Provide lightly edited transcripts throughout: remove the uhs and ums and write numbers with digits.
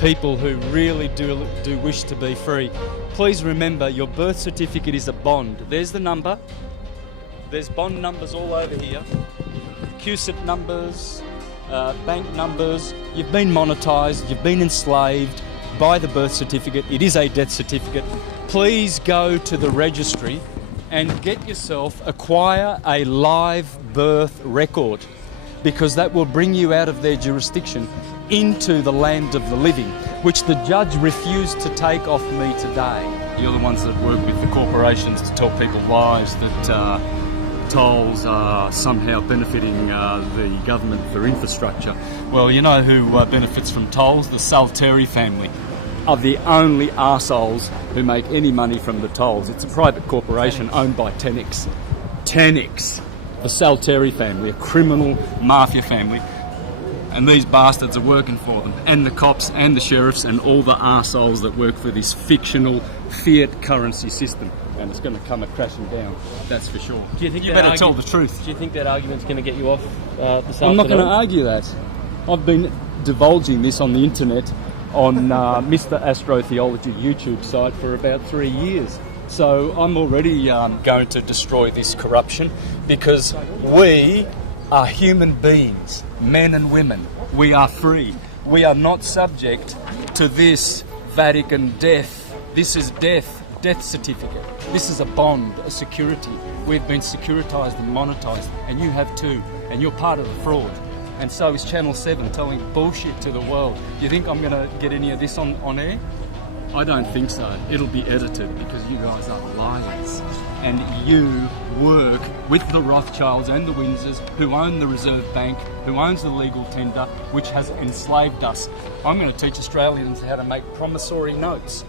people who really do wish to be free, please remember your birth certificate is a bond. There's the number. There's bond numbers all over here. QSIT numbers, bank numbers. You've been monetised, you've been enslaved by the birth certificate. It is a death certificate. Please go to the registry and get yourself, acquire a live birth record, because that will bring you out of their jurisdiction into the land of the living, which the judge refused to take off me today. You're the ones that work with the corporations to tell people lies that tolls are somehow benefiting the government for infrastructure. Well, you know who benefits from tolls? The Salteri family are the only arseholes who make any money from the tolls. It's a private corporation owned by Tenix. Tenix, the Salteri family, a criminal mafia family. And these bastards are working for them, and the cops and the sheriffs and all the arseholes that work for this fictional fiat currency system. And it's going to come crashing down, that's for sure. Do you think you better tell the truth. Do you think that argument's going to get you off this afternoon? I'm not going to argue that. I've been divulging this on the internet on Mr. Astrotheology YouTube site for about 3 years. So I'm already going to destroy this corruption, because we are human beings, men and women. We are free. We are not subject to this Vatican death. This is death certificate. This is a bond, a security. We've been securitized and monetized, and you have too, and you're part of the fraud. And so is Channel 7 telling bullshit to the world. Do you think I'm going to get any of this on air? I don't think so. It'll be edited, because you guys are liars. And you work with the Rothschilds and the Windsors, who own the Reserve Bank, who owns the legal tender, which has enslaved us. I'm going to teach Australians how to make promissory notes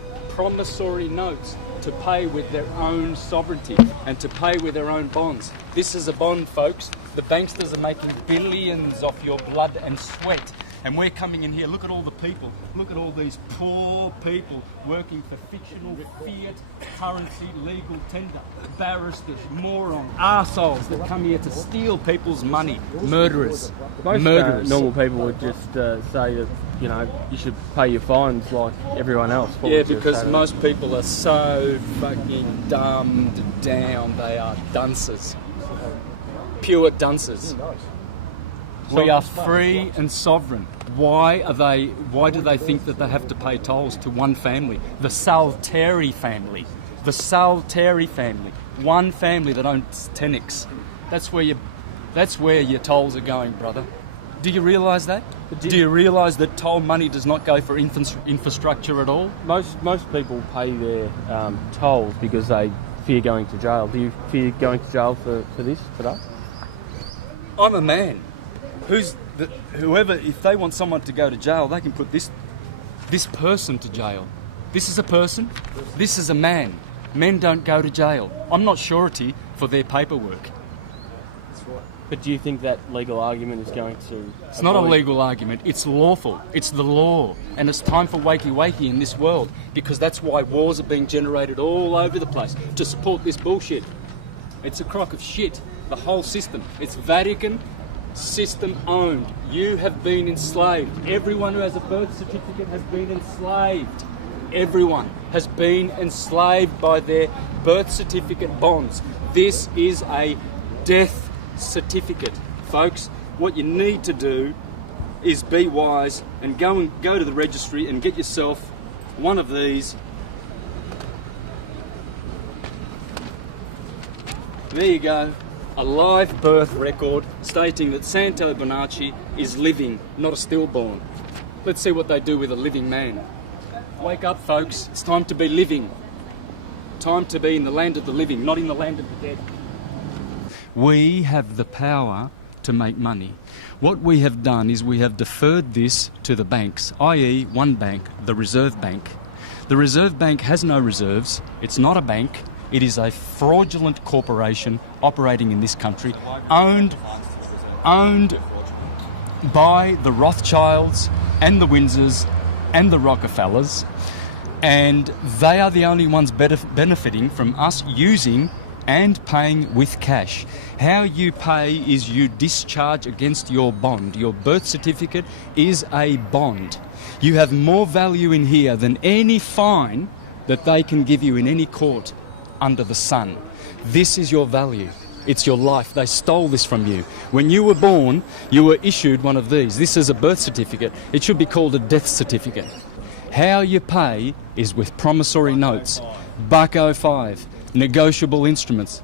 to pay with their own sovereignty and to pay with their own bonds. This is a bond, folks. The banksters are making billions off your blood and sweat. And we're coming in here, look at all the people, look at all these poor people working for fictional fiat currency legal tender. Barristers, morons, arseholes that come here to steal people's money. Murderers. Most Murderers. Normal people would just say that, you know, you should pay your fines like everyone else. Yeah, because most people are so fucking dumbed down. They are dunces. Pure dunces. We are free and sovereign. Why do they think that they have to pay tolls to one family? The Salteri family. The Salteri family. One family that owns Tenix. That's where your tolls are going, brother. Do you realise that? Do you realise that toll money does not go for infrastructure at all? Most people pay their tolls because they fear going to jail. Do you fear going to jail for this today? I'm a man. Whoever, if they want someone to go to jail, they can put this person to jail. This is a person. This is a man. Men don't go to jail. I'm not surety for their paperwork. But do you think that legal argument is going to... It's not a legal argument. It's lawful. It's the law. And it's time for wakey-wakey in this world, because that's why wars are being generated all over the place, to support this bullshit. It's a crock of shit. The whole system. It's Vatican system owned. You have been enslaved. Everyone who has a birth certificate has been enslaved. Everyone has been enslaved by their birth certificate bonds. This is a death certificate, folks. What you need to do is be wise and go to the registry and get yourself one of these. There you go. A live birth record stating that Santo Bonacci is living, not a stillborn. Let's see what they do with a living man. Wake up, folks. It's time to be living. Time to be in the land of the living, not in the land of the dead. We have the power to make money. What we have done is we have deferred this to the banks, i.e. one bank, the Reserve Bank. The Reserve Bank has no reserves. It's not a bank. It is a fraudulent corporation operating in this country, owned by the Rothschilds and the Windsors and the Rockefellers, and they are the only ones benefiting from us using and paying with cash. How you pay is you discharge against your bond. Your birth certificate is a bond. You have more value in here than any fine that they can give you in any court under the sun. This is your value. It's your life. They stole this from you. When you were born, you were issued one of these. This is a birth certificate. It should be called a death certificate. How you pay is with promissory notes, $1.05, negotiable instruments,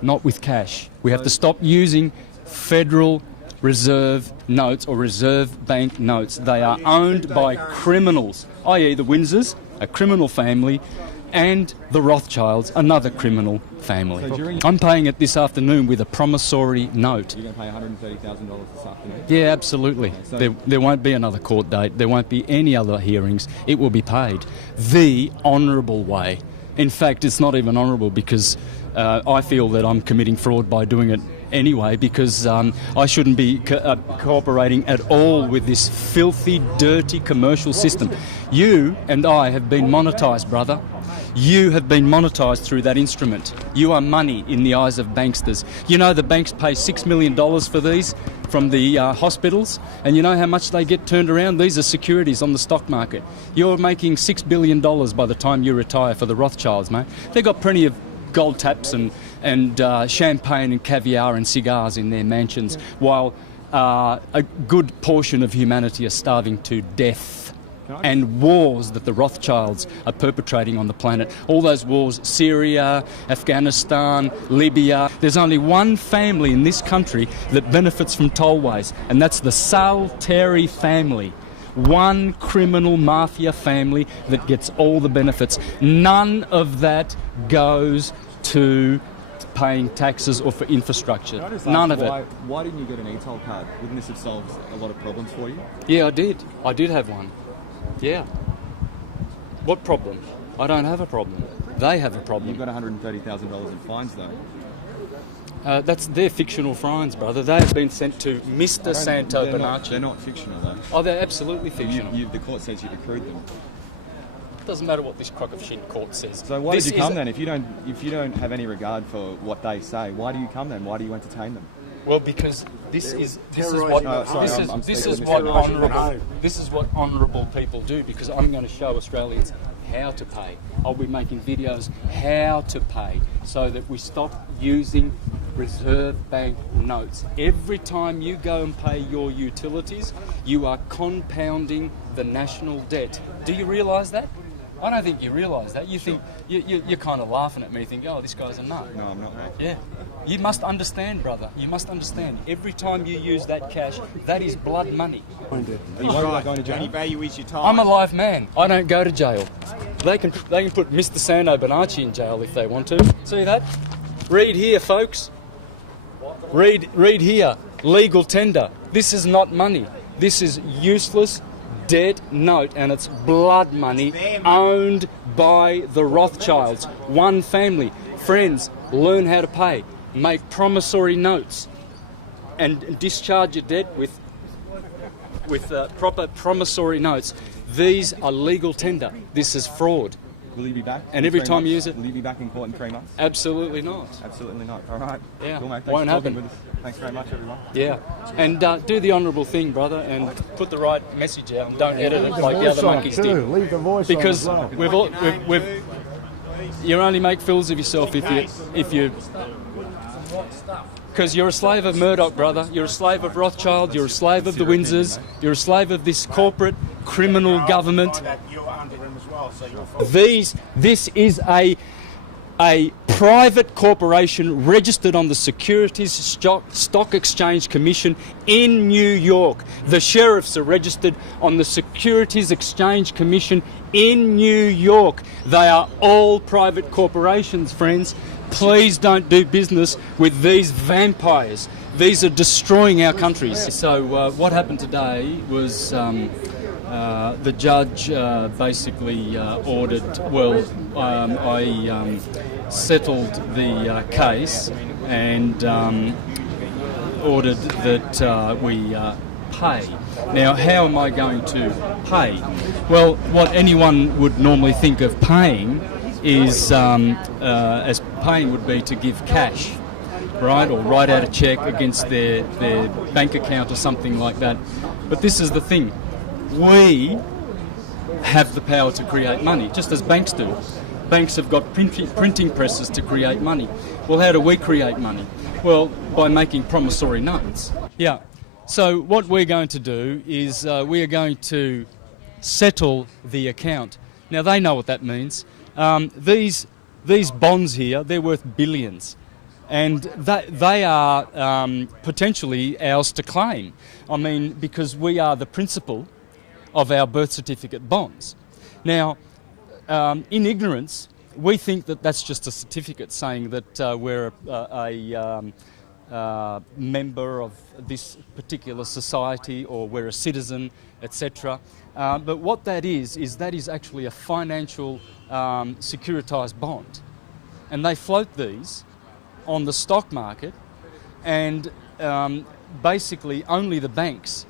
not with cash. We have to stop using Federal Reserve notes or Reserve Bank notes. They are owned by criminals, i.e. the Windsors, a criminal family, and the Rothschilds, another criminal family. So I'm paying it this afternoon with a promissory note. You're going to pay $130,000 this afternoon? Yeah, absolutely. Okay, so there won't be another court date. There won't be any other hearings. It will be paid the honourable way. In fact, it's not even honourable because I feel that I'm committing fraud by doing it anyway, because I shouldn't be cooperating at all with this filthy, dirty commercial system. You and I have been monetised, brother. You have been monetised through that instrument. You are money in the eyes of banksters. You know the banks pay $6 million for these from the hospitals, and you know how much they get turned around? These are securities on the stock market. You're making $6 billion by the time you retire for the Rothschilds, mate. They've got plenty of gold taps and champagne and caviar and cigars in their mansions, while a good portion of humanity are starving to death. And wars that the Rothschilds are perpetrating on the planet. All those wars, Syria, Afghanistan, Libya. There's only one family in this country that benefits from tollways, and that's the Salteri family. One criminal mafia family that gets all the benefits. None of that goes to paying taxes or for infrastructure. None of it. Why didn't you get an e-toll card? Wouldn't this have solved a lot of problems for you? Yeah, I did. I did have one. Yeah. What problem? I don't have a problem. They have a problem. You've got $130,000 in fines, though. That's their fictional fines, brother. They have been sent to Mr. Santo Bonacci. They're not fictional, though. Oh, they're absolutely fictional. The court says you've accrued them. It doesn't matter what this crock of shit court says. So why did you come then? If you don't have any regard for what they say, why do you come then? Why do you entertain them? Well, because this is what honourable people do. Because I'm going to show Australians how to pay. I'll be making videos how to pay, so that we stop using Reserve Bank notes. Every time you go and pay your utilities, you are compounding the national debt. Do you realise that? I don't think you realise that. You think you're kind of laughing at me, thinking, "Oh, this guy's a nut." No, I'm not. Yeah, you must understand, brother. You must understand. Every time you use that cash, that is blood money. Are you worried about going to jail? Any value is your time. I'm a live man. I don't go to jail. They can put Mr. Santo Bonacci in jail if they want to. See that? Read here, folks. Read here. Legal tender. This is not money. This is useless dead note, and it's blood money owned by the Rothschilds. One family. Friends, learn how to pay. Make promissory notes and discharge your debt with proper promissory notes. These are legal tender. This is fraud. Will you be back? And every time you use it... Will you be back in court in 3 months? Absolutely not. Absolutely not. All right. Yeah. Cool, mate. Won't happen. Thanks very much, everyone. Yeah. And do the honourable thing, brother, and put the right message out, and don't edit it like the other monkeys did. Leave the voice Because on as well. we've you only make fools of yourself if you because you're a slave of Murdoch, brother. You're a slave of Rothschild. You're a slave of the Windsors. You're a slave of this corporate criminal government. This is a private corporation registered on the Securities Stock Exchange Commission in New York. The sheriffs are registered on the Securities Exchange Commission in New York. They are all private corporations, friends. Please don't do business with these vampires. These are destroying our countries. So what happened today was the judge basically ordered, I settled the case and ordered that we pay. Now, how am I going to pay? Well, what anyone would normally think of paying is, as paying would be to give cash, right, or write out a cheque against their bank account or something like that. But this is the thing. We have the power to create money, just as banks do. Banks have got printing presses to create money. Well, how do we create money? Well, by making promissory notes. Yeah. So what we're going to do is we are going to settle the account. Now, they know what that means. These bonds here, they're worth billions. And they are potentially ours to claim. I mean, because we are the principal of our birth certificate bonds. Now, in ignorance, we think that that's just a certificate saying that we're a member of this particular society or we're a citizen, etc. But what that is actually a financial securitized bond. And they float these on the stock market, and basically only the banks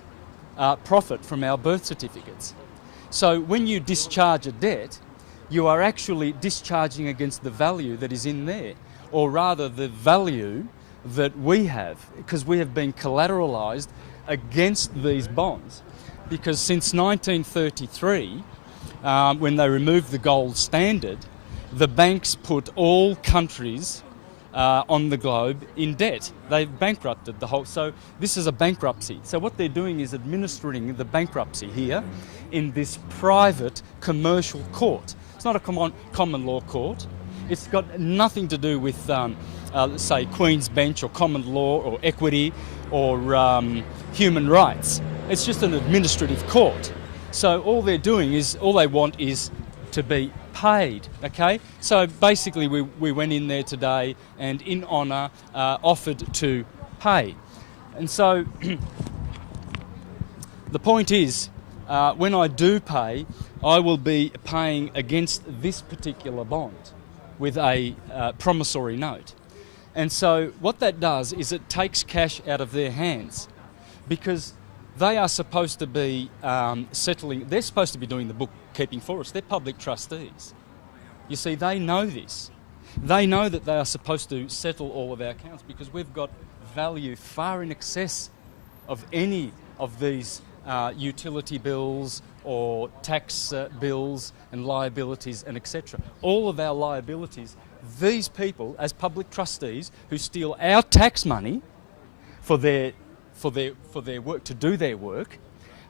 profit from our birth certificates. So when you discharge a debt, you are actually discharging against the value that is in there, or rather the value that we have, because we have been collateralized against these bonds. Because since 1933, when they removed the gold standard, the banks put all countries on the globe in debt. They've bankrupted the whole. So this is a bankruptcy. So what they're doing is administering the bankruptcy here in this private commercial court. It's not a common law court. It's got nothing to do with, say, Queen's Bench or common law or equity or human rights. It's just an administrative court. So all they want is to be paid, okay? So basically we went in there today and in honour offered to pay. And so the point is, when I do pay, I will be paying against this particular bond with a promissory note. And so what that does is it takes cash out of their hands, because they are supposed to be settling, they're supposed to be doing the bookkeeping for us. They're public trustees. You see, they know this. They know that they are supposed to settle all of our accounts because we've got value far in excess of any of these utility bills or tax bills and liabilities and etc. All of our liabilities, these people as public trustees who steal our tax money for their work, to do their work,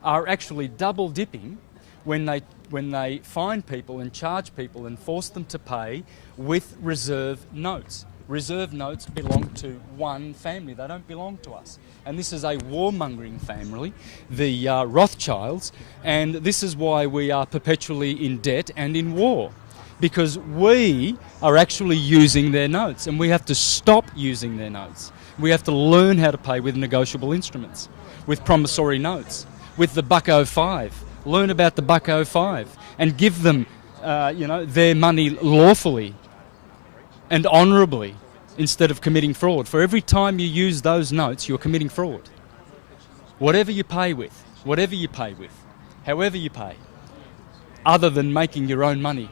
are actually double dipping when they fine people and charge people and force them to pay with reserve notes. Reserve notes belong to one family, they don't belong to us. And this is a warmongering family, the Rothschilds, and this is why we are perpetually in debt and in war. Because we are actually using their notes, and we have to stop using their notes. We have to learn how to pay with negotiable instruments, with promissory notes, with the $1.05. Learn about the $1.05 and give them, their money lawfully and honourably instead of committing fraud. For every time you use those notes, you're committing fraud. Whatever you pay with, however you pay, other than making your own money.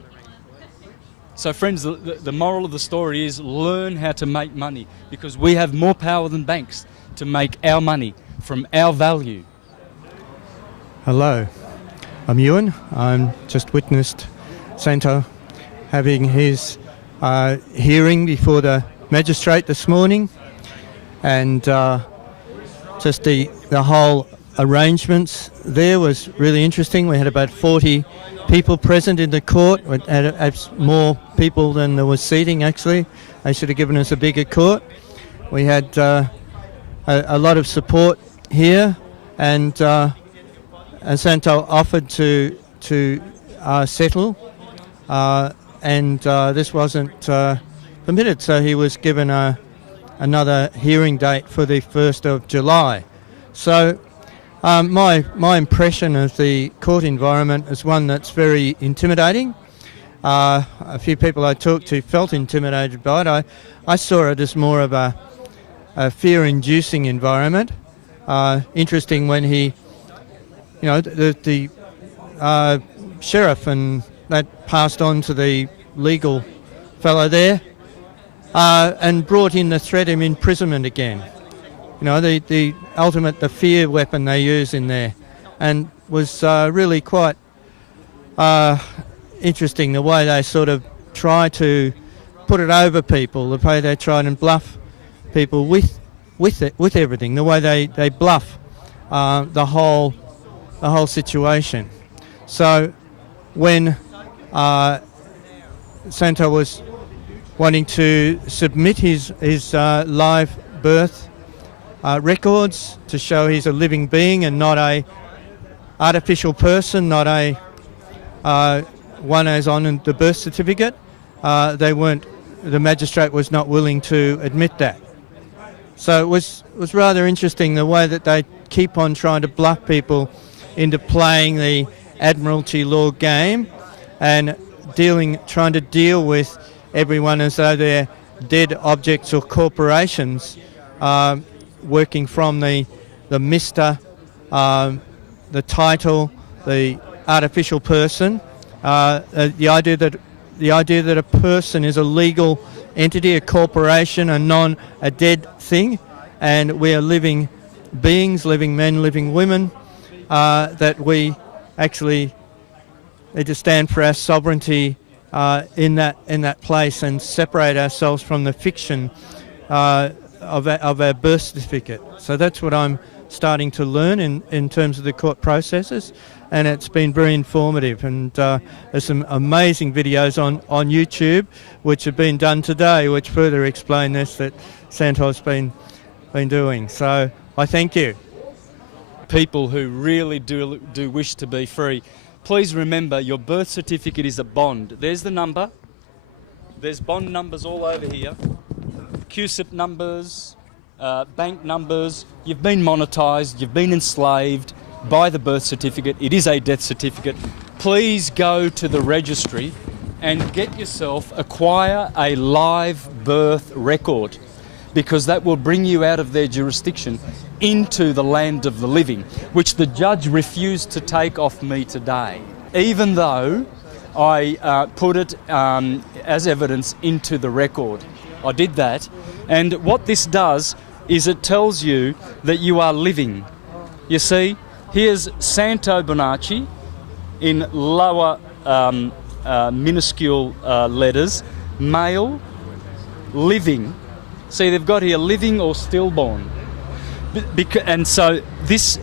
So friends, the moral of the story is learn how to make money, because we have more power than banks to make our money from our value. Hello, I'm Ewan. I'm just witnessed Santos having his hearing before the magistrate this morning, and just the whole arrangements there was really interesting. We had about 40 people present in the court. We had more people than there was seating, actually. They should have given us a bigger court. We had a lot of support here, and Santos offered to settle, and this wasn't permitted, so he was given another hearing date for the 1st of July. So my impression of the court environment is one that's very intimidating. A few people I talked to felt intimidated by it. I saw it as more of a fear-inducing environment. Interesting when he, the sheriff and that passed on to the legal fellow there, and brought in the threat of imprisonment again. You know, the ultimate, the fear weapon they use in there, and was really quite interesting the way they sort of try to put it over people, the way they try and bluff people with everything, the way they bluff the whole situation. So when Santos was wanting to submit his live birth records to show he's a living being and not a artificial person, not a one as on the birth certificate, the magistrate was not willing to admit that. So it was rather interesting the way that they keep on trying to bluff people into playing the Admiralty law game and trying to deal with everyone as though they're dead objects or corporations, working from the Mr., the title, the artificial person, the idea that a person is a legal entity, a corporation, a dead thing, and we are living beings, living men, living women, that we actually need to stand for our sovereignty in that place and separate ourselves from the fiction of our birth certificate. So that's what I'm starting to learn in terms of the court processes, and it's been very informative. And there's some amazing videos on YouTube which have been done today which further explain this, that Santos been doing. So I thank you. People who really do wish to be free, please remember your birth certificate is a bond. There's the number. There's bond numbers all over here. QSIP numbers, bank numbers. You've been monetised, you've been enslaved by the birth certificate. It is a death certificate. Please go to the registry and acquire a live birth record, because that will bring you out of their jurisdiction into the land of the living, which the judge refused to take off me today, even though I put it as evidence into the record. I did that, and what this does is it tells you that you are living. You see, here's Santo Bonacci in lower minuscule letters, male, living. See, they've got here living or stillborn. And so this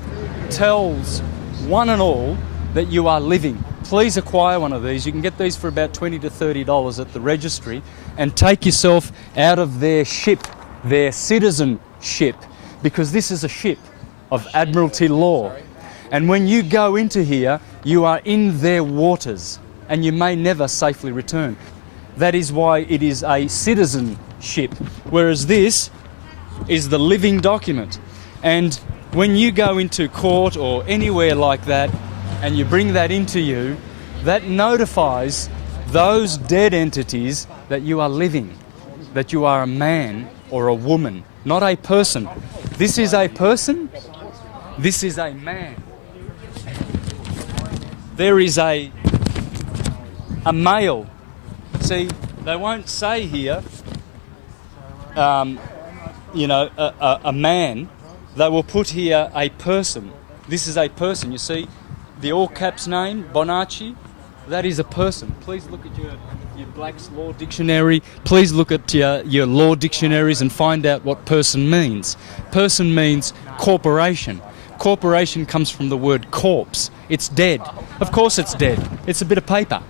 tells one and all that you are living. Please acquire one of these. You can get these for about $20 to $30 at the registry, and take yourself out of their ship, their citizenship, because this is a ship of Admiralty law. And when you go into here, you are in their waters, and you may never safely return. That is why it is a citizenship, whereas this is the living document. And when you go into court or anywhere like that, and you bring that into you, that notifies those dead entities that you are living, that you are a man or a woman, not a person. This is a person, this is a man. There is a male. See, they won't say here, a man. They will put here a person. This is a person. You see, the all caps name, Bonacci, that is a person. Please look at your Black's Law Dictionary. Please look at your law dictionaries and find out what person means. Person means corporation. Corporation comes from the word corpse. It's dead. Of course it's dead. It's a bit of paper.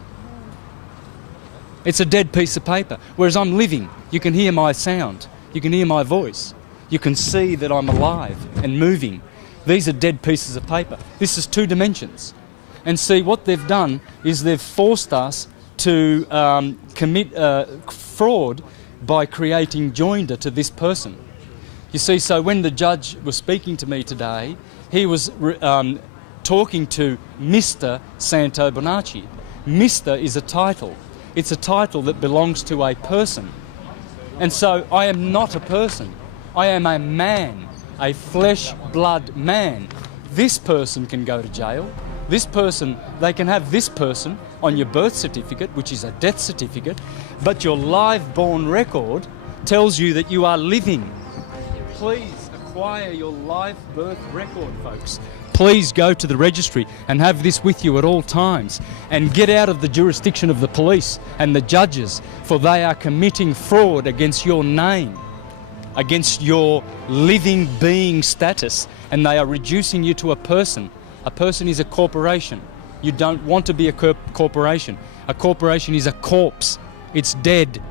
It's a dead piece of paper. Whereas I'm living. You can hear my sound. You can hear my voice. You can see that I'm alive and moving. These are dead pieces of paper. This is 2 dimensions. And see, what they've done is they've forced us to commit fraud by creating joinder to this person. You see, so when the judge was speaking to me today, he was talking to Mr. Santo Bonacci. Mr. is a title. It's a title that belongs to a person. And so I am not a person. I am a man, a flesh, blood man. This person can go to jail. This person, they can have this person on your birth certificate, which is a death certificate, but your live-born record tells you that you are living. Please acquire your live birth record, folks. Please go to the registry and have this with you at all times, and get out of the jurisdiction of the police and the judges, for they are committing fraud against your name, against your living being status, and they are reducing you to a person. A person is a corporation. You don't want to be a corporation. A corporation is a corpse. It's dead.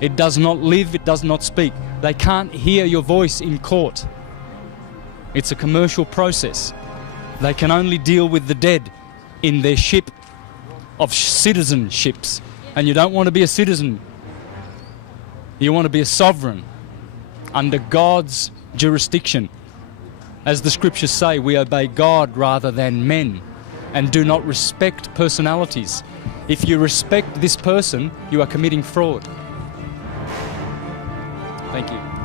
It does not live, it does not speak. They can't hear your voice in court. It's a commercial process. They can only deal with the dead in their ship of citizenships. And you don't want to be a citizen. You want to be a sovereign under God's jurisdiction. As the scriptures say, we obey God rather than men, and do not respect personalities. If you respect this person, you are committing fraud. Thank you.